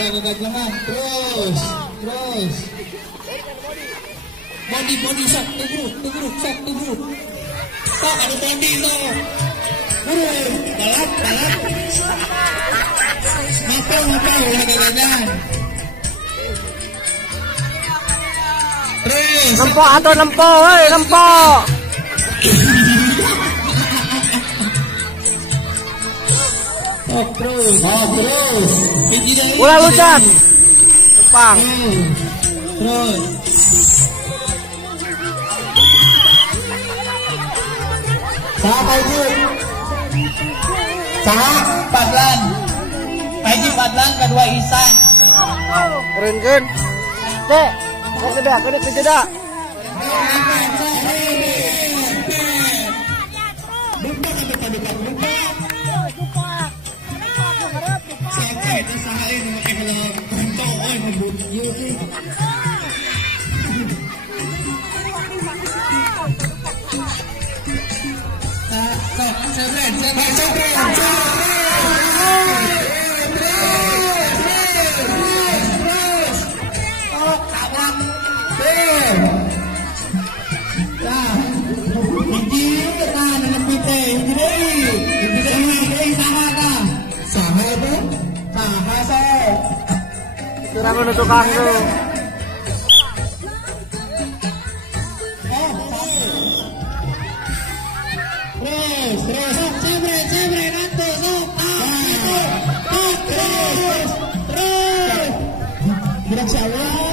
ulah keganjangan. Terus. Body sok tubruk. Sok ada body tuh. Balap. Ngapa ulah keganjangan. Terus. Lempok, woi, lempok. Terus. Ulah lucat. Jepang. Terus. Sama itu. Padlan. Haji Padlan kedua Isan. Keren. Dek, kejeda. Kurang ada tukang tuh. Cebre nanti Gerak Jawa,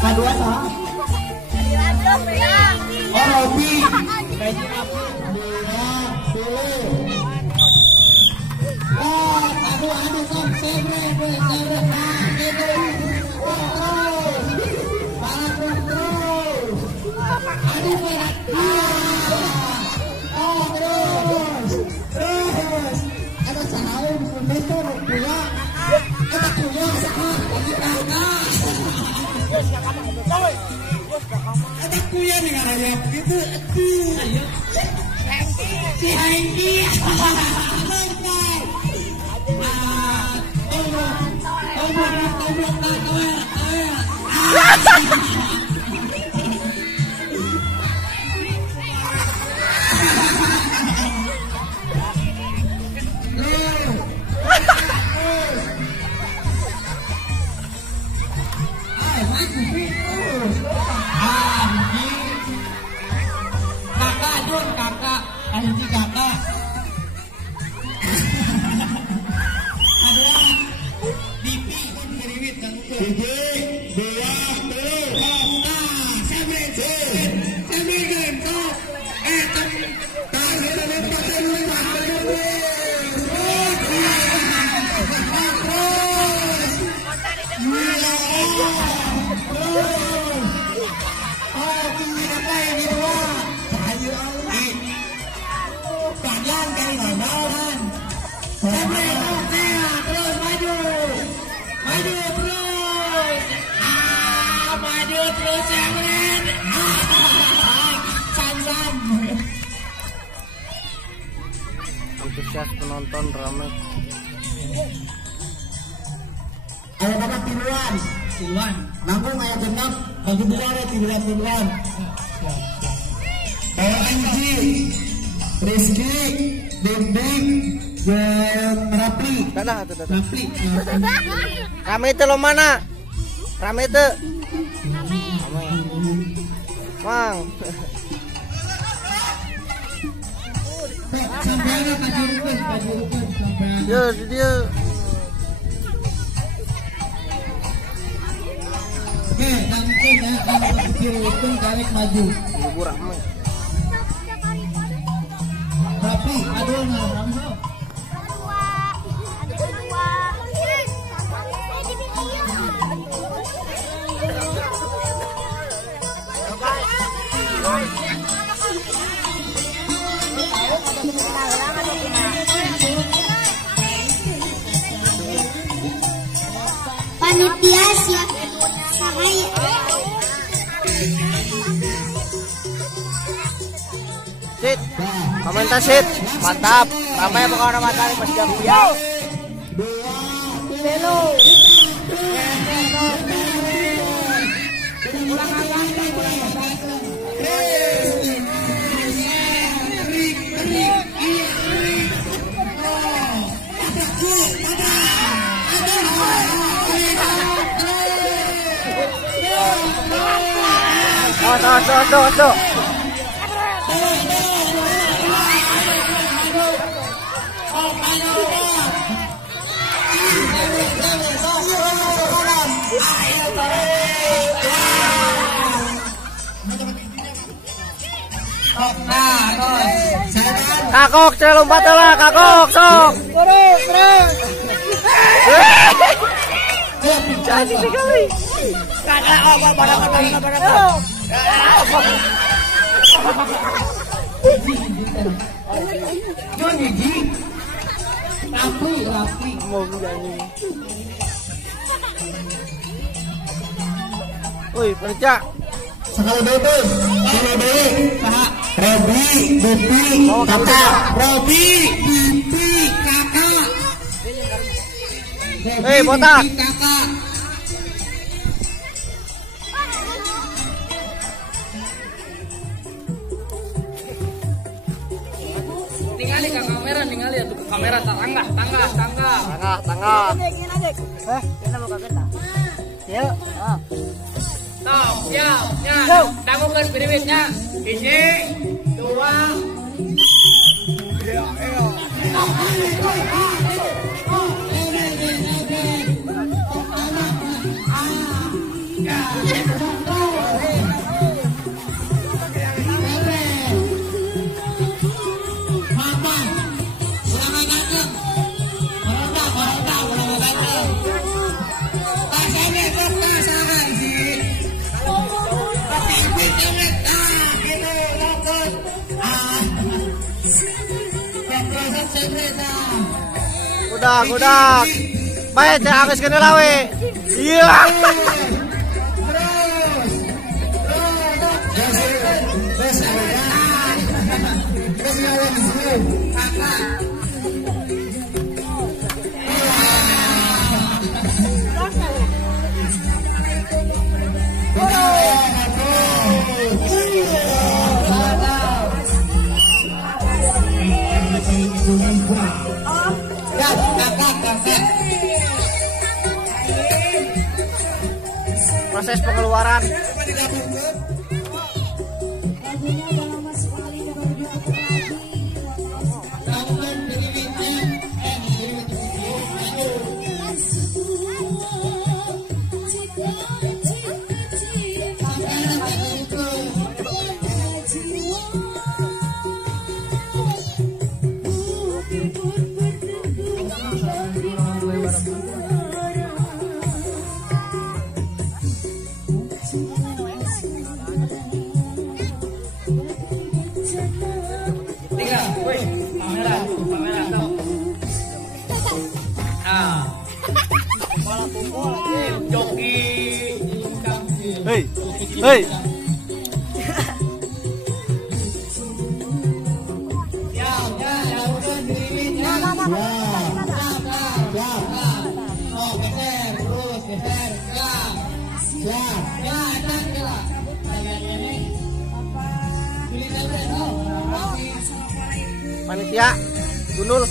Kedua sah. Oh Robi. Aduh kan sebre. Terus. Ada sahau besto punya. Kita punya sahau lagi kakak. Ada kuya nih karya gitu. Ayo. Si Hengki. Kakak. Ada Bibi keriwit dan antusias penonton ramai. tiluan. Nanggung aya genep bagi dua ada tiluan. Anji, Rizky, Dending, jeung Rapli. Dah tuh. Rapli. Rame itu lo mana? Rame itu. Mang. Sampai ada kajurukeun sampai. Yo, dia. Oke, langsung ya kalau kajurukeun tarik maju. Ibu ramai. Tapi aduh ramai. Panitia siap sarai. Sit. Komentar sit. Mantap. Ramai pokoknya matahari Mas Jambiau. Belo. Tuh. Kakok, saya lompat lah, kakok, sok. Terus. Jadi sekali. Kakak, barang. Rapli. Mau nyanyi. Woi, kerja. Sekali bebe, Robi, Bibi, kakak, Robi, Bibi, kakak. Hei, botak. Kakak. Ningali ke kamera, ningali ya tuh ke kamera tangga. Tangga. Kita mau kaget tak? Ya. Stop, ya, tangguhkan beriwitnya. Biji, 2. Udah. Baik, saya habis kena lawe. Iya. Proses pengeluaran. Hei. Ya. Siap. Kela, acan, kela. Panitia Gunul.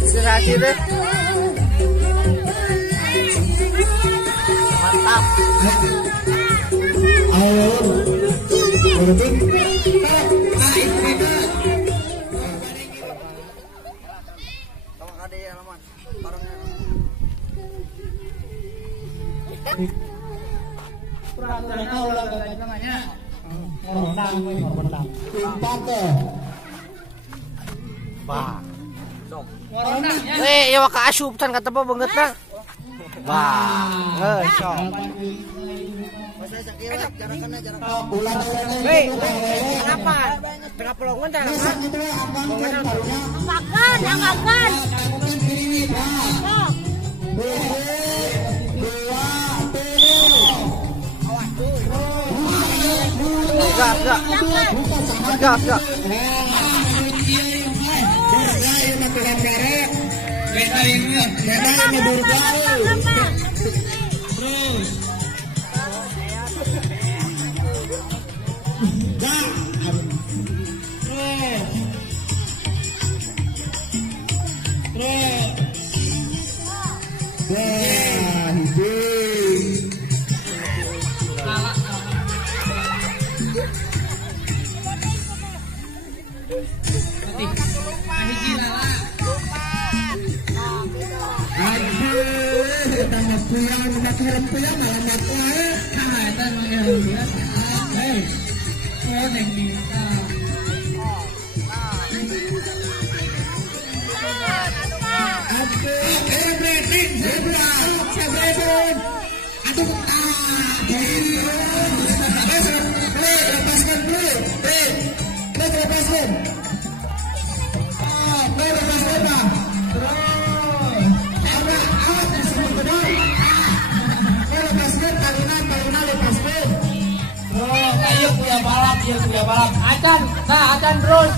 Istirahat deh. Mantap. Ayo. Wah. Warnanya. Ya waka asup can kata apa banget na. Wah. Sok. Kenapa? Kenapa longan dah? Anggakan. Enggak. Balap. Acan, nah acan terus.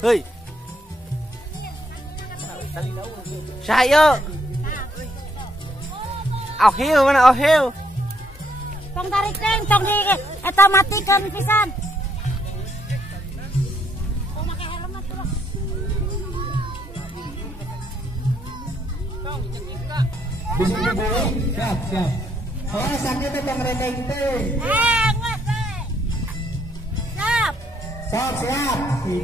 Hei. Saya. Auhil mana auhil? Tong tarik teng, tong di eta matikan pisan. Tong make helm tuh. Siap. Oh, sakit itu ngerendeng teh. Ngas teh. Siap. Siap. 3,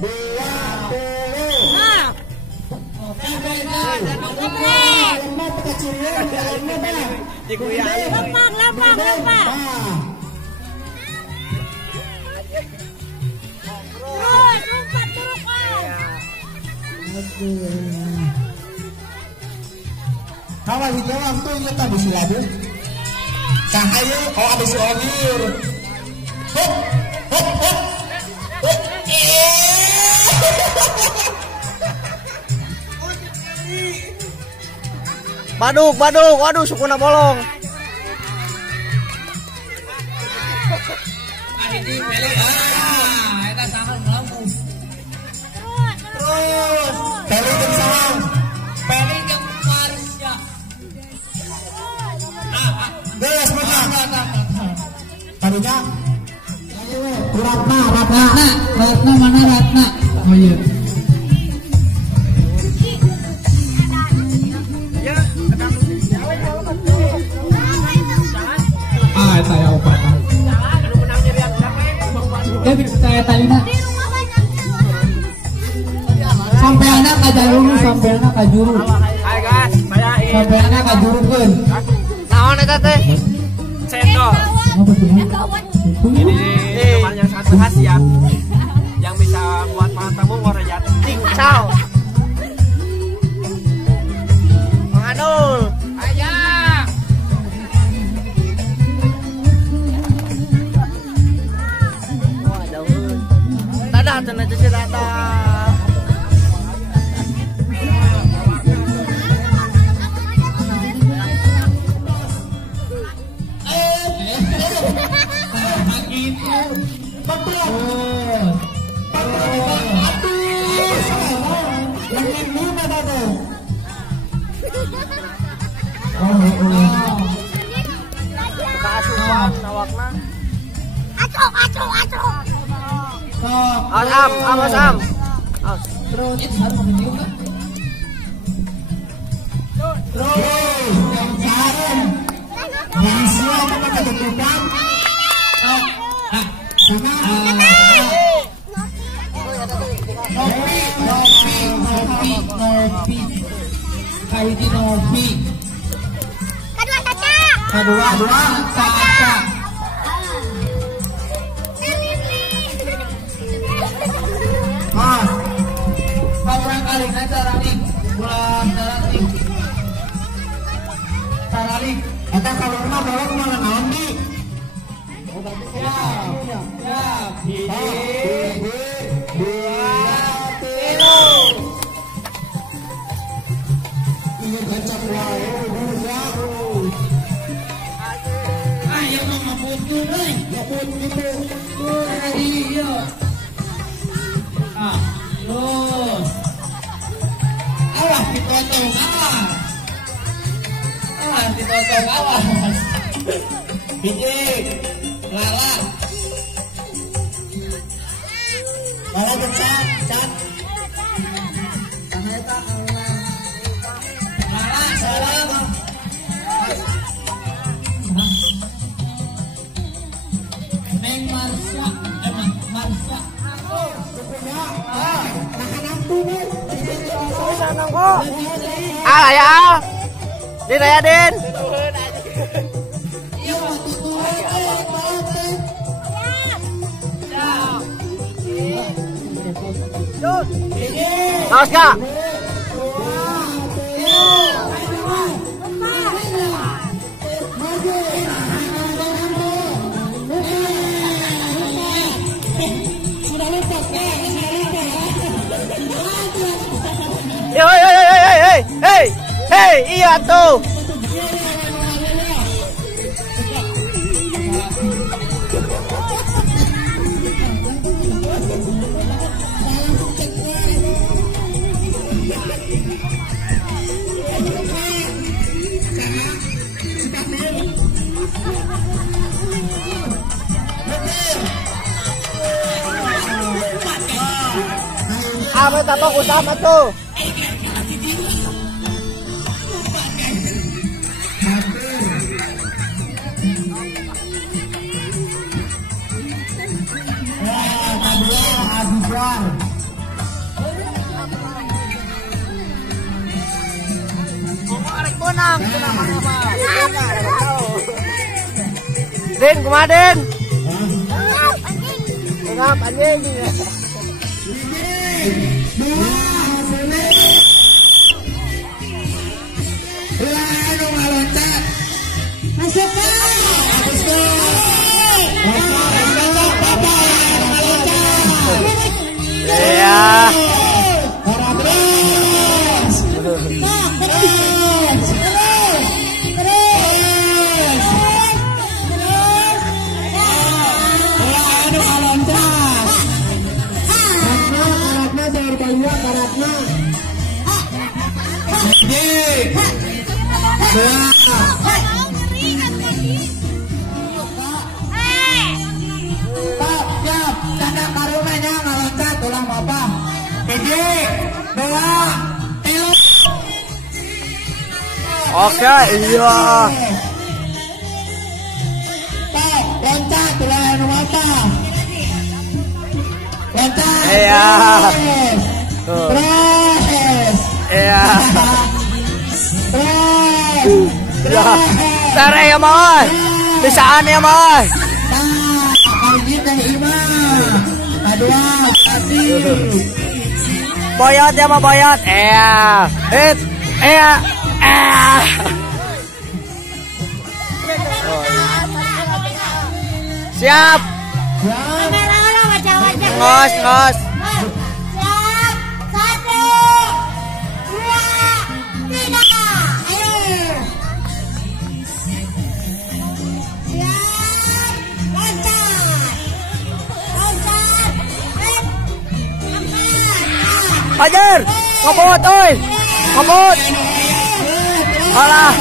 2, 1. Nah. Lempang. Terus, lompat terus kau. Kalau hijau waktu itu tadi silabu. Cahaya, oh abis ongir. Hop. Baduk, waduh sukuna bolong. Terus kalinya. Ratna mana Ratna? Oh iya. Saya obat. Saya tadi nak. Sampai anak kajuru. Hai guys, Sampai anak kajurukeun. naon eta teh? Cendol. Ini minuman yang sangat berkhasiat yang bisa buat matamu ngorejat cincau. Manganul. Aja. Wah, daun. Dadah cenah cuci dadah. Am. Kedua Caca. Mas, orang kali na caralik, bulan caralik. Caralik, eta kalau rumah bawa kemana naon di? Ini kacang wae, ayo ngapun tuh, ngapun gitu. Iya. Terus awas ditotong awas biji lala cat lala salam Neng Marsha Ya. Din aya Din. Awas Kak. Hei, iya tuh. Apa tapak utama tuh? Din, kumaha Den? Ngap anjing. Ya. Oke, iya. Loncat, tulah mata. Loncat. Iya. Terus. Iya. Terus. Sare ya Moy. Bisaan ya Moy. Kali ini Imam. Kedua, tadi. Boyot ya mau boyot. Iya. Hit. Iya. Siap. Kamera lo wajah-wajah. Ngos. Siap. 1, 2, 3. Ayo. Siap. Loncat. Angkat. Hajar. Ngebut, oi. Ngebut. Alah.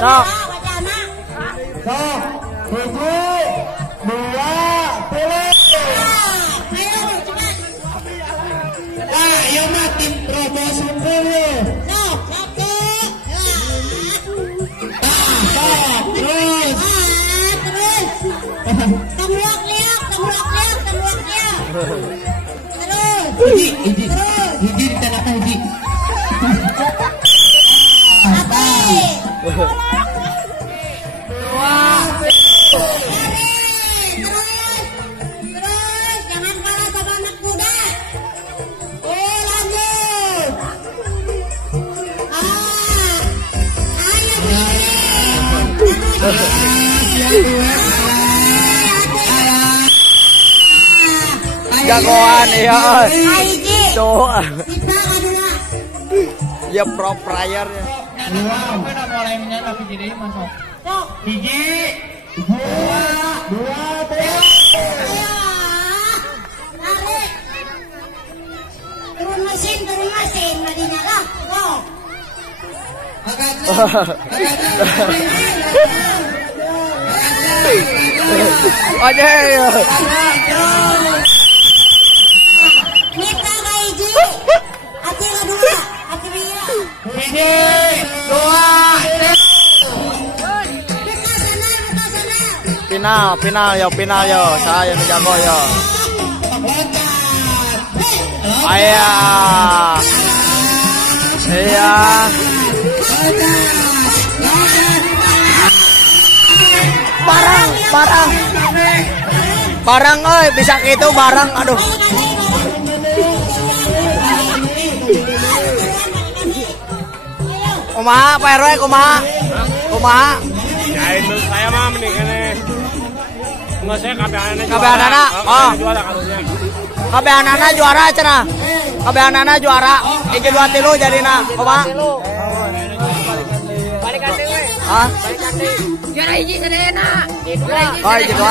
Sok. 7, 2, 1. Ayo mati terobos dulu. Hiji ditanakan hiji. Jangan kalah sama anak muda. Lanjut. Jagoan ya. Tuh. Kita adalah Ya pro player ya. Udah mulai menyala video masuk. Hiji, 2, 3. turun mesin Madinah lah. Aja ya. Kita gaiji. Hati kedua, hati dia. Hiji, 2, 3. Final yo. Saya yang jago yo. Ayah. Iya. Barang, bisa gitu barang, aduh. Kumaha Pak RW, kumaha? Ya itu saya mah mendingan nggak saya Kabehanana, oh. Kabehanana juara cenah. Kabehanana juara. Iki 2-3 jadina, kumaha? Balikan deui we. Hah? Balikan deui. Juara hiji sadayana. Oh, iki 2.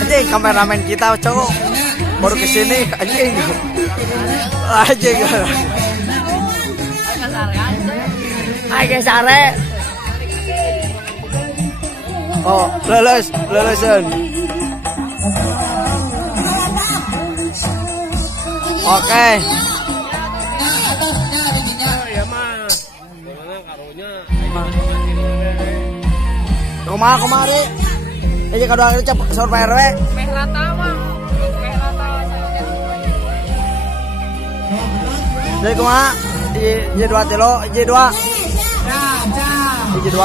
Anjing, kameramen kita cowok baru kesini anjing. Ayo sare. Oh, lulusan. Oke. Ya mah. Gimana karunya? Kemari. Ini kadang ini cepet sahur Pak RW. Meh rata mah. Meh rata. Jadi kumaha? Iji 2 kilo, iji 2. Iji 2.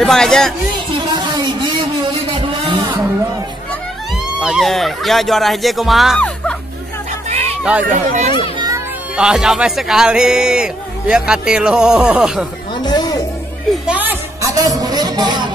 Dipakai aja. Aja. Ya juara aja kumaha? Capek sekali. Ya katilo. Mandi. Atas murid.